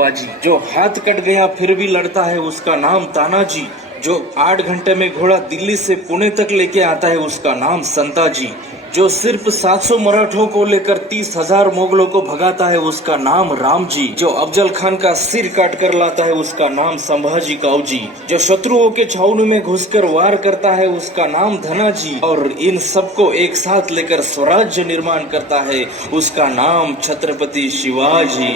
बाजी जो हाथ कट गया फिर भी लड़ता है उसका नाम तानाजी। जो 8 घंटे में घोड़ा दिल्ली से पुणे तक लेके आता है उसका नाम संताजी। जो सिर्फ 700 मराठों को लेकर 30,000 मुगलों को भगाता है उसका नाम रामजी। जो अफजल खान का सिर काट कर लाता है उसका नाम संभाजी काऊजी। जो शत्रुओं के छावनी में घुसकर वार करता है उसका नाम धनाजी। और इन सबको एक साथ लेकर स्वराज्य निर्माण करता है उसका नाम छत्रपति शिवाजी।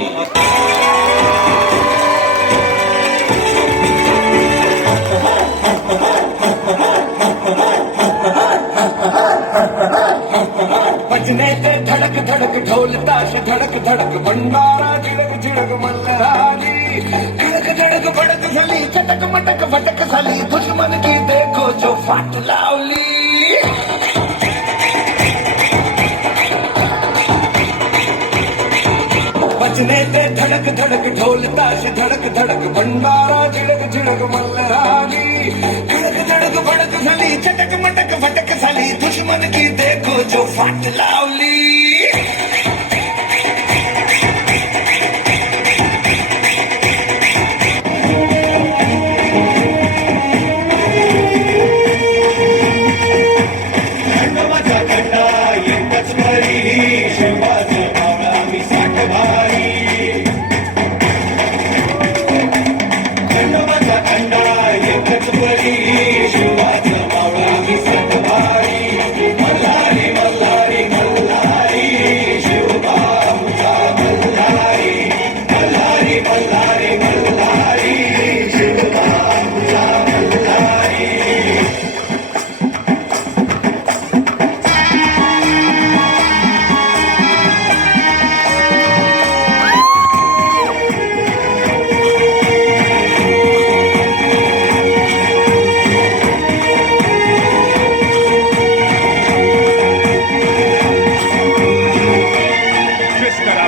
बजने ते धड़क धड़क ढोल ताश धड़क धड़क भंडारा झिड़क झिड़क मल्हारी धड़क धड़क भड़क झाली चटक मटक भटक झाली दुश्मन की देखो जो फाट लावली। बजने ते धड़क धड़क ढोल ताश धड़क धड़क भंडारा झिड़क झिड़क मल्हारी धड़क धड़क भड़क झाली चटक मटक भटक झाली दुश्मन की देखो जो फाट लावली।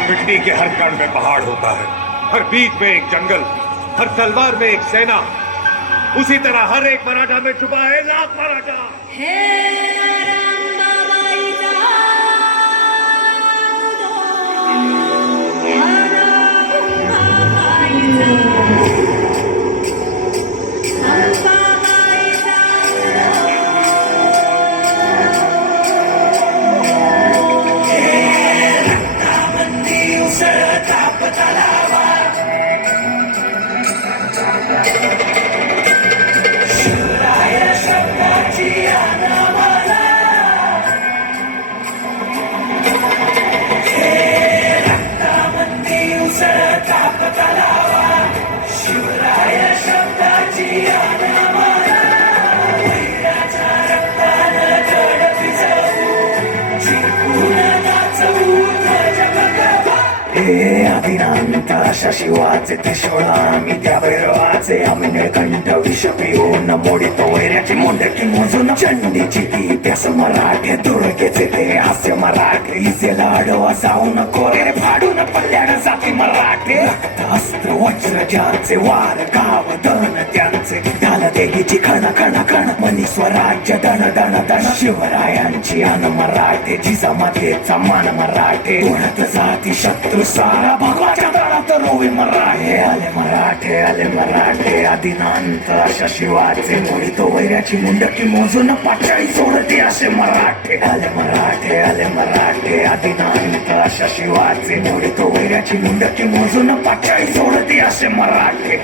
मिट्टी के हर कण में पहाड़ होता है, हर बीच में एक जंगल, हर तलवार में एक सेना। उसी तरह हर एक मराठा में छुपा है लाख मराठा। अभिनंत शशिवाचे त्रिशूळा आम्ही त्या भैरवाचे आम्ही निळकंठ विष पिऊन मोडितो वैऱ्याची मुंडकी मोजून चंडीची ती प्यास मराठे दुर्गेचे ते हास्य मराठे इसे लाडवा जाऊन कोरे फाडून पल्ल्यानं जाती मराठे रक्त अस्त्र वज्र ज्यांचे वार गाव दन त्यांचे त्याला देवीची खण खण खण मनी स्वराज्य दण दण दण शिवरायांची अन मराठे जिजामातेचा मान मराठे कोणत जाती शत्रू सारा भगवाच्या दणात रोवी मराठे आले मराठे आदिनांत अशा शिवाचे मोडितो वैऱ्याची मुंडकी मोजून पाचाळी सोडते असे मराठे आले मराठे आदिनांत अशा शिवाचे मोडितो वैऱ्याची मुंडकी मोजून पाचाळी सोडते असे मराठे।